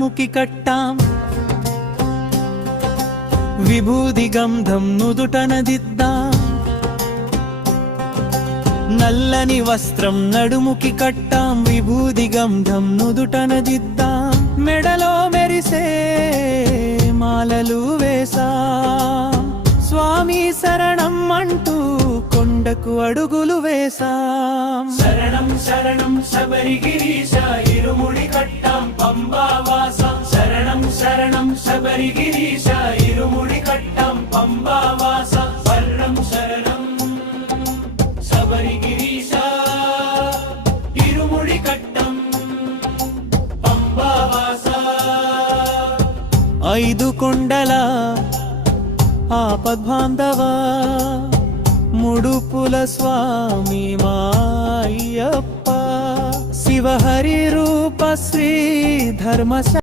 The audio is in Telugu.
నడుముకి కట్టాం విభూది గంధం నుదుటనదిద్దాం నల్లని వస్త్రం నడుముకి కట్టాం విభూది గంధం నుదుటనదిద్దాం మెడలో మెరిసే మాలలు వేసాం స్వామి శరణం అంటూ కొండకు అడుగులు వేసాం శరణం శరణం శబరిగిరీశ ఇరుముడి కట్టాం పంబావాస శరణం శరణం శబరిగిరీశ ఇరుముడి కట్టాం పంబావాస శరణం శరణం శబరిగిరీశ ఇరుముడి కట్టాం పంబావాస ఐదు కొండల ఆపద్బాంధవా ముడుపుల స్వామి మాయప్ప శివహరి రూప శ్రీ ధర్మ